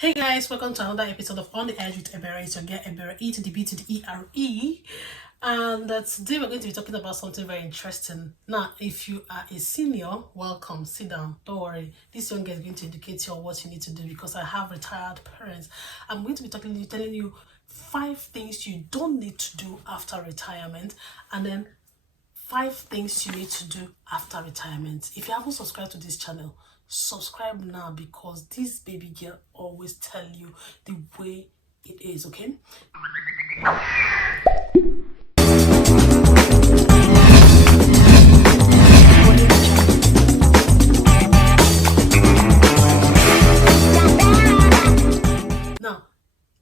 Hey guys, welcome to another episode of On the Edge with Ebere. So get Ebere E to the B to the E-R-E. And today we're going to be talking about something very interesting. Now, if you are a senior, welcome, sit down, don't worry. This young girl is going to educate you on what you need to do because I have retired parents. I'm going to be telling you 5 things you don't need to do after retirement, and then 5 things you need to do after retirement. If you haven't subscribed to this channel, subscribe now because this baby girl always tell you the way it is, okay?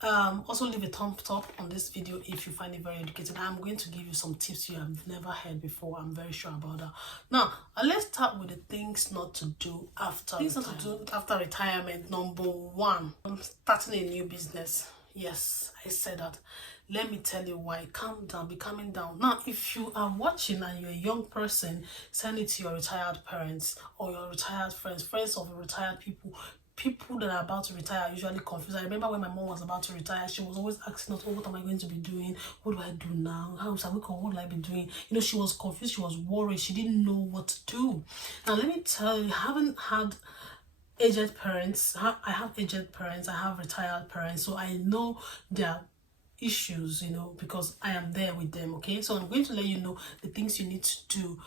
Now, also leave a thumbs up on this video if you find it very educating. I'm going to give you some tips you have never heard before. I'm very sure about that. Now, let's start with the things not to do after retirement. Number 1, starting a new business. Yes, I said that. Let me tell you why. Calm down, be calming down. Now, if you are watching and you're a young person, send it to your retired parents or your retired friends of retired people that are about to retire are usually confused. I remember when my mom was about to retire, she was always asking us, oh, what am I going to be doing? What do I do now? How shall we call? What will I be doing? You know, she was confused, she was worried, she didn't know what to do. Now, let me tell you, I haven't had aged parents. I have aged parents, I have retired parents, so I know their issues, you know, because I am there with them, okay? So I'm going to let you know the things you need to do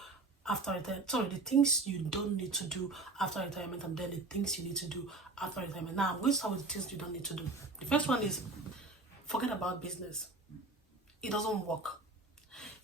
after retirement. Sorry, the things you don't need to do after retirement, and then the things you need to do after retirement. Now, I'm going to start with the things you don't need to do. The first one is forget about business. It doesn't work.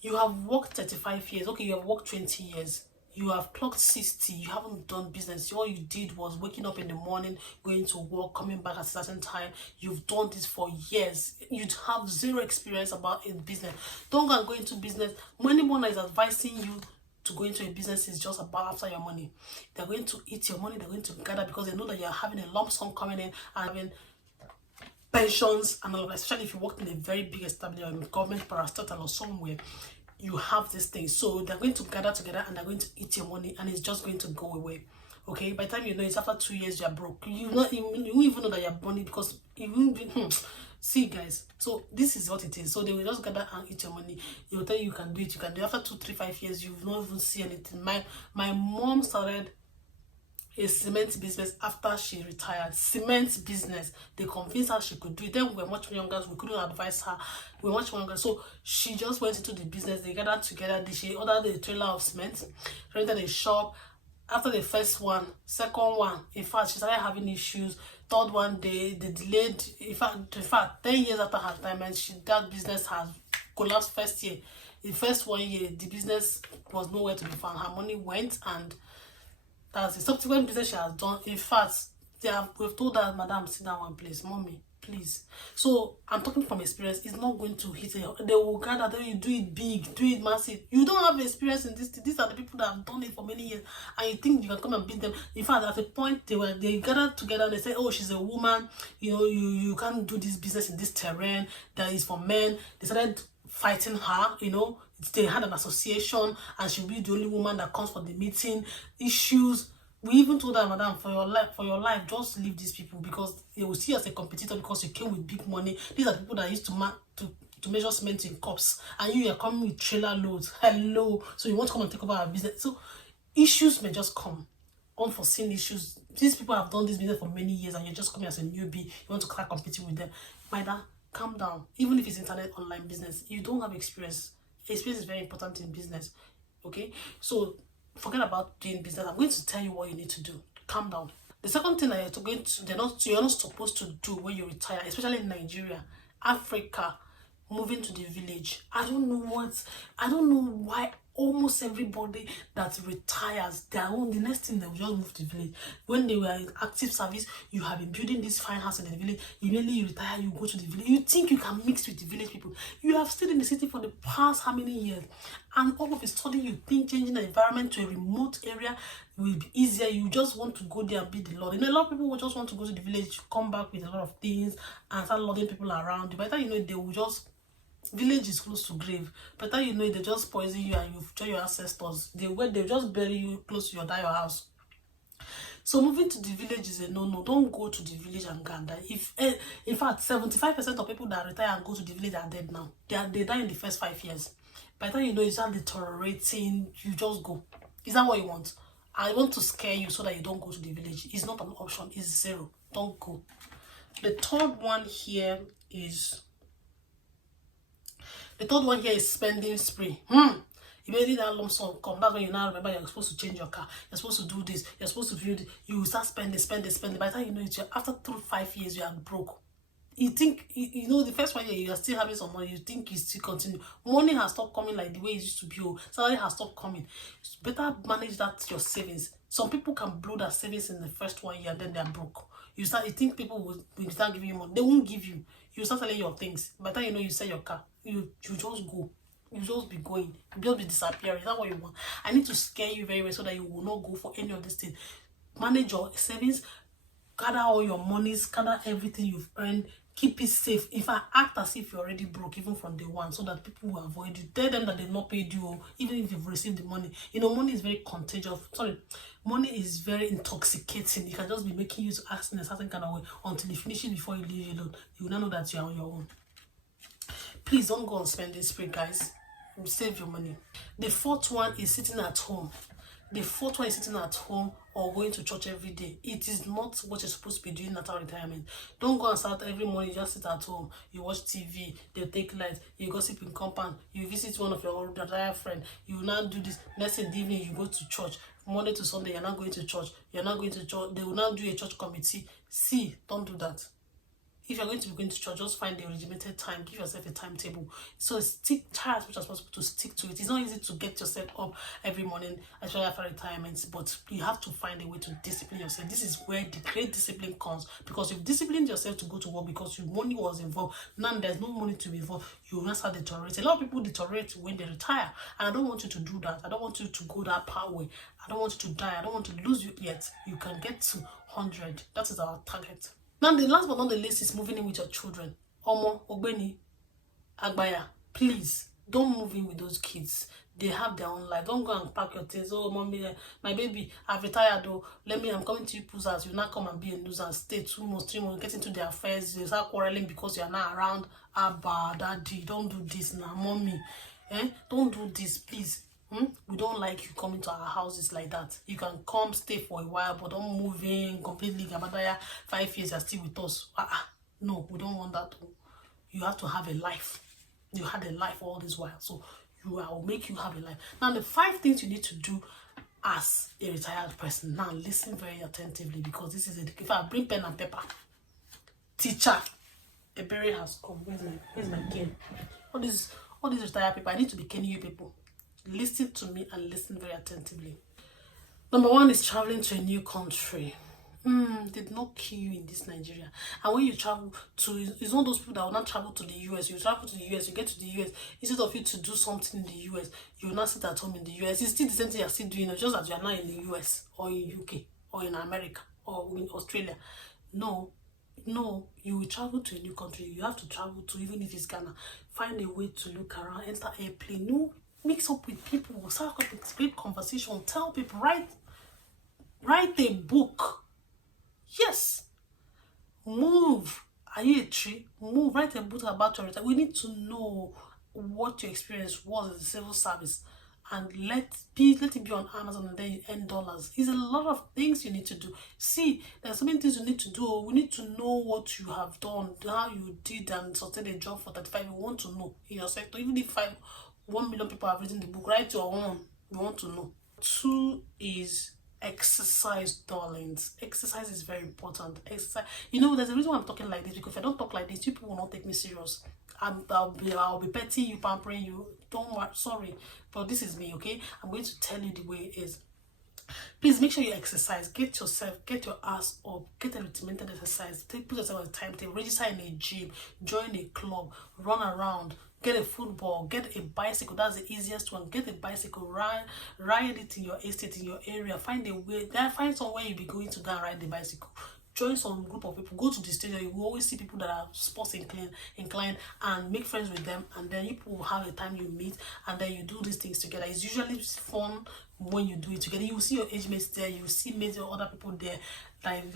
You have worked 35 years. Okay, you have worked 20 years. You have clocked 60. You haven't done business. All you did was waking up in the morning, going to work, coming back at a certain time. You've done this for years. You'd have zero experience about in business. Don't go and go into business. Anyone is advising you to go into a business is just about after your money. They're going to eat your money. They're going to gather because they know that you're having a lump sum coming in and having pensions and all of that. Especially if you work in a very big establishment, in government parastatal or somewhere, you have this thing. So they're going to gather together and they're going to eat your money, and it's just going to go away. Okay, by the time you know it's after 2 years, you're broke. You won't even know that you're money because you won't be see guys. So this is what it is. So they will just gather and eat your money. They will tell you can do it, you can do it. After 2, 3, 5 years, you will not even see anything. My mom started a cement business after she retired. Cement business. They convinced her she could do it. Then we were much younger, we couldn't advise her. We were much younger, so she just went into the business. They gathered together. She ordered a trailer of cement, rented a shop. After the first one, second one, in fact, she started having issues. Third one, they delayed. In fact, 10 years after her retirement, that business has collapsed. First year, the first 1 year, the business was nowhere to be found. Her money went, and that's the subsequent business she has done. In fact, we've told her, madam, sit down one place, mommy, please. So I'm talking from experience. It's not going to hit it. They will gather, then you do it big, do it massive. You don't have experience in this. These are the people that have done it for many years, and you think you can come and beat them. In fact, at a point they gathered together and they say, oh, she's a woman, you know, you can't do this business in this terrain that is for men. They started fighting her, you know. They had an association, and she'll be the only woman that comes for the meeting. Issues. We even told her, madam, for your life, just leave these people because they will see you as a competitor because you came with big money. These are people that used to measure cement in cups, and you are coming with trailer loads. Hello, so you want to come and take over our business? So issues may just come, unforeseen issues. These people have done this business for many years, and you're just coming as a newbie. You want to start competing with them. Madam, calm down. Even if it's internet online business, you don't have experience. Experience is very important in business. Okay, so forget about doing business. I'm going to tell you what you need to do. Calm down. The second thing that you're not supposed to do when you retire, especially in Nigeria, Africa, moving to the village. I don't know why almost everybody that retires, the next thing they will just move to the village. When they were in active service, you have been building this fine house in the village. Immediately you retire, you go to the village. You think you can mix with the village people. You have stayed in the city for the past how many years, and all of a sudden you think changing the environment to a remote area will be easier. You just want to go there and be the Lord. And a lot of people will just want to go to the village, come back with a lot of things, and start loading people around. By the time you know, they will just village is close to grave. By the time you know, they just poison you and you join your ancestors. They just bury you close to your house. So moving to the village is a no-no. Don't go to the village and ganda. In fact, 75% of people that retire and go to the village are dead now. They die in the first 5 years. By the time you know it's not deteriorating, you just go. Is that what you want? I want to scare you so that you don't go to the village. It's not an option. It's zero. Don't go. The third one here is spending spree. Immediately that lump sum come, that's when you now remember you're supposed to change your car, you're supposed to do this, you're supposed to do this. You start spending. By the time you know it, after 5 years, you are broke. You think, you know, the first 1 year, you are still having some money, you think you still continue. Money has stopped coming like the way it used to be. Salary has stopped coming. It's better manage that, your savings. Some people can blow their savings in the first 1 year, then they're broke. You think people will start giving you money. They won't give you. You start selling your things. By the time you know you sell your car, you just go. You just be going. You just be disappearing. Is that what you want? I need to scare you very well so that you will not go for any of these things. Manage your savings. Gather all your monies. Gather everything you've earned. Keep it safe. If I act as if you're already broke, even from day one, so that people will avoid you. Tell them that they've not paid you, even if you've received the money. You know, money is very contagious. Money is very intoxicating. It can just be making you to act in a certain kind of way until you finish it before you leave it alone. You will not know that you're on your own. Please don't go on spending spree, guys. Save your money. The fourth one is sitting at home. Or going to church every day. It is not what you're supposed to be doing at our retirement. Don't go and start every morning, just sit at home. You watch TV, they take light, you gossip in compound, you visit one of your retired friends, you now do this. Next in the evening, you go to church. Monday to Sunday, you're not going to church. They will now do a church committee. See, don't do that. If you're going to be going to church, just find a regimented time. Give yourself a timetable. So try as much as possible to stick to it. It's not easy to get yourself up every morning, especially after retirement, but you have to find a way to discipline yourself. This is where the great discipline comes, because you've disciplined yourself to go to work because your money was involved. Now there's no money to be involved. You will not start deteriorating. A lot of people deteriorate when they retire, and I don't want you to do that. I don't want you to go that pathway. I don't want you to die. I don't want to lose you yet. You can get to 100. That is our target. Now, the last but not the least is moving in with your children. Omo, Ogbeni, Agbaya, please don't move in with those kids. They have their own life. Don't go and pack your things. Oh, mommy, my baby, I've retired though. I'm coming to you people's house. You not come and be a nuisance. Stay 2 months, 3 months, get into their affairs. They start quarreling because you're not around. Abba, daddy, don't do this now, mommy. Don't do this, please. We don't like you coming to our houses like that. You can come, stay for a while, but don't move in completely. 5 years, you're still with us. No, we don't want that. You have to have a life. You had a life all this while, so I will make you have a life. Now, the 5 things you need to do as a retired person. Now, listen very attentively, because this is if I bring pen and paper, teacher, a berry has come. Where's my cane? All these retired people. I need to be caning you people. Listen to me and listen very attentively. Number 1 is traveling to a new country. Did not kill you in this Nigeria. And when you travel to, it's not those people that will not travel to the US. You travel to the US, you get to the US. Instead of you to do something in the US, you will not sit at home in the US. It's still the same thing you're still doing, just that you are not in the US or in UK or in America or in Australia. No, you will travel to a new country. You have to travel to, even if it's Ghana, find a way to look around, enter airplane. No, mix up with people, start up with great conversation, tell people, write a book. Yes. Move. Are you a tree? Move. Write a book about your retirement. We need to know what your experience was in the civil service, and let it be on Amazon, and then you earn dollars. It's a lot of things you need to do. See, there's so many things you need to do. We need to know what you have done, how you did and sustain a job for 35. We want to know in your sector. Even if 1 million people have written the book, write your own. We want to know. 2 is exercise, darlings. Exercise is very important. Exercise. You know, there's a reason why I'm talking like this, because if I don't talk like this, people will not take me serious. I'll be petting you, pampering you. Don't worry, sorry, but this is me, okay? I'm going to tell you the way it is. Please make sure you exercise. Get your ass up. Get a regimented exercise. Put yourself on a timetable. Register in a gym. Join a club. Run around. Get a football. Get a bicycle. That's the easiest one. Get a bicycle. Ride it in your estate, in your area. Find a way. Find somewhere you'll be going to go and ride the bicycle. join some group of people, go to the stadium. You will always see people that are sports inclined, and make friends with them, and then you will have a time you meet, and then you do these things together. It's usually fun when you do it together. You will see your age mates there, you will see mates or other people there.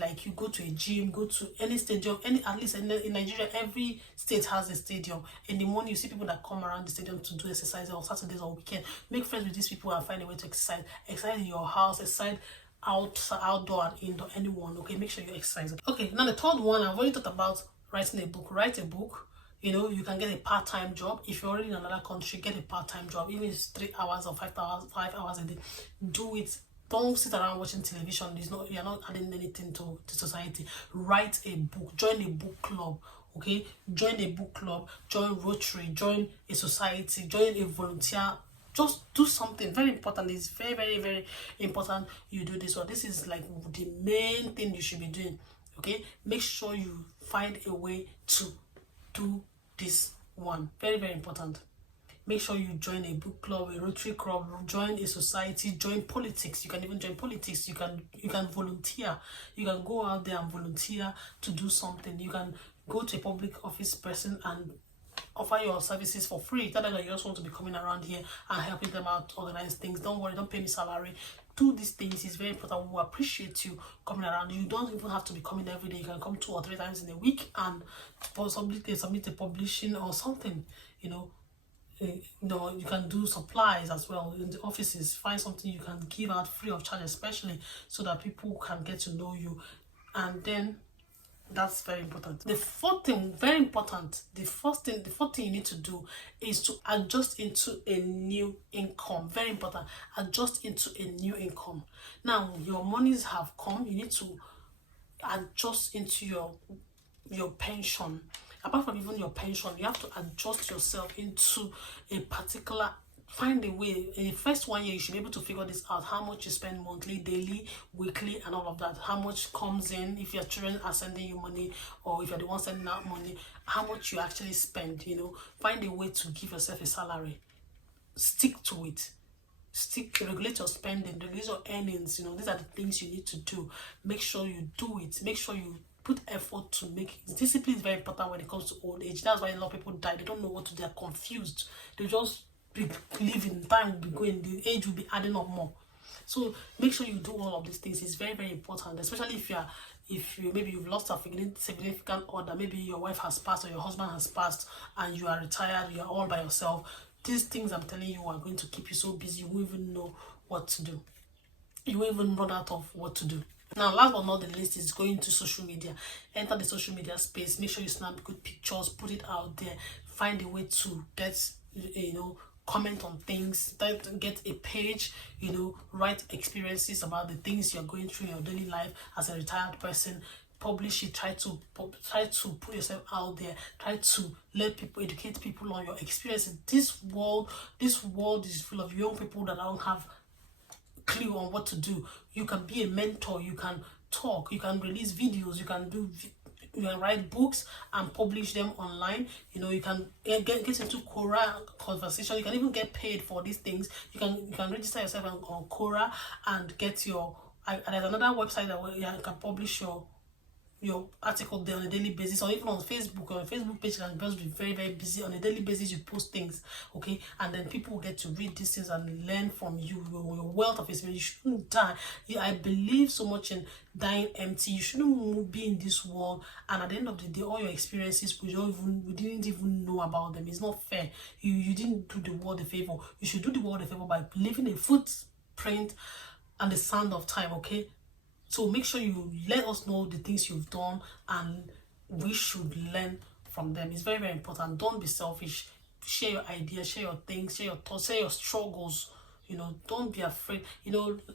Like you go to a gym, go to any stadium, at least in Nigeria, every state has a stadium. In the morning, you see people that come around the stadium to do exercise on Saturdays or weekend. Make friends with these people and find a way to exercise. Exercise in your house, exercise outdoor and indoor, anyone. Okay, make sure you exercise. Okay, now the third one, I've already talked about writing a book. Write a book. You know, you can get a part-time job. If you're already in another country, get a part-time job. Even if it's 3 hours or 5 hours a day. Do it. Don't sit around watching television. You're not adding anything to society. Write a book. Join a book club. Okay, join a book club. Join Rotary. Join a society. Join a volunteer. Just do something. Very important. It's very, very, very important you do this. So this is like the main thing you should be doing. Okay, make sure you find a way to do this one. Very, very important. Make sure you join a book club, a Rotary club, join a society, join politics. You can even join politics. You can volunteer. You can go out there and volunteer to do something. You can go to a public office person and offer your services for free. Tell them that you just want to be coming around here and helping them out organize things. Don't worry, don't pay me salary. Do these things. It's very important. We will appreciate you coming around. You don't even have to be coming every day. You can come 2 or 3 times in a week and possibly submit a publishing or something. You know, you can do supplies as well in the offices. Find something you can give out free of charge, especially so that people can get to know you. And then that's very important. The fourth thing, very important, the fourth thing you need to do is to adjust into a new income. Very important. Adjust into a new income. Now your monies have come. You need to adjust into your pension. Apart from even your pension, you have to adjust yourself into a particular, find a way. In the first 1 year, you should be able to figure this out. How much you spend monthly, daily, weekly, and all of that. How much comes in if your children are sending you money, or if you're the one sending out money, how much you actually spend. You know, find a way to give yourself a salary. Stick to it. Regulate your spending, regulate your earnings. You know, these are the things you need to do. Make sure you do it. Make sure you put effort to make it. Discipline is very important when it comes to old age. That's why a lot of people die. They don't know what to do. They're confused. They just believe in time will be going. The age will be adding up more. So make sure you do all of these things. It's very, very important, especially if you maybe you've lost a significant other. Maybe your wife has passed or your husband has passed and you are retired. You are all by yourself. These things I'm telling you are going to keep you so busy. You won't even know what to do. You won't even run out of what to do. Now, last but not the least is going to social media. Enter the social media space. Make sure you snap good pictures, put it out there. Find a way to get, comment on things, get a page, write experiences about the things you're going through in your daily life as a retired person. Publish it. Try to put yourself out there. Try to let people, educate people on your experiences. This world is full of young people that don't have clue on what to do. You can be a mentor. You can talk. You can release videos. You can write books and publish them online. You can get into Quora conversation. You can even get paid for these things. You can register yourself on Quora and get your. There's another website that you can publish your article there on a daily basis, or even on Facebook. Or a Facebook page can just be very, very busy. On a daily basis, you post things, okay, and then people get to read these things and learn from you. Your wealth of experience. You shouldn't die. I believe so much in dying empty. You shouldn't be in this world, and at the end of the day, all your experiences we didn't even know about them. It's not fair. You didn't do the world a favor. You should do the world a favor by leaving a footprint and the sand of time, okay? So make sure you let us know the things you've done, and we should learn from them. It's very, very important. Don't be selfish. Share your ideas, share your things, share your thoughts, share your struggles. Don't be afraid.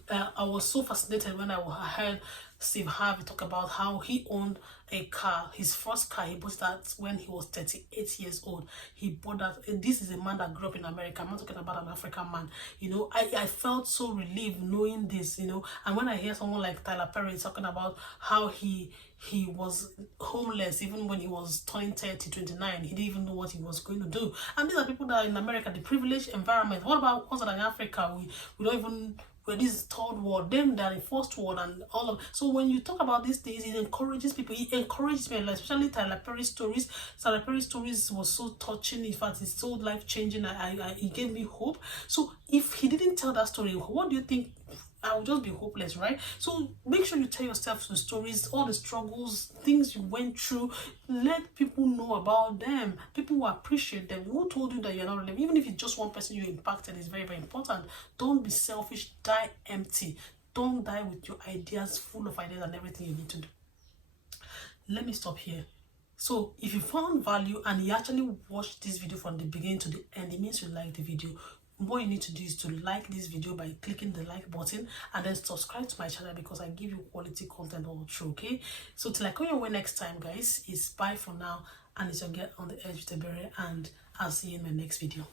I was so fascinated when I heard Steve Harvey talk about how he owned a car. His first car, he bought that when he was 38 years old. He bought that. This is a man that grew up in America. I'm not talking about an African man. I felt so relieved knowing this, and when I hear someone like Tyler Perry talking about how he was homeless even when he was turning 30, 29. He didn't even know what he was going to do. And these are people that are in America, the privileged environment. What about us in Africa? We don't even where this is third world, them that are in first world, and all of. So when you talk about these things, it encourages people. It encourages me, especially Tyler Perry stories. Tyler Perry stories was so touching. In fact, it's so life changing. It gave me hope. So if he didn't tell that story, what do you think? I would just be hopeless, right? So make sure you tell yourself the stories, all the struggles, things you went through. Let people know about them. People will appreciate them. Who told you that you're not relevant? Even if it's just one person you impacted, is very, very important. Don't be selfish. Die empty. Don't die with your ideas, full of ideas and everything you need to do. Let me stop here. So if you found value and you actually watched this video from the beginning to the end, it means you like the video. What you need to do is to like this video by clicking the like button, and then subscribe to my channel because I give you quality content all through. Okay, so till I come your way next time, guys, it's bye for now, and it's your Get on the Edge with Ebere, and I'll see you in my next video.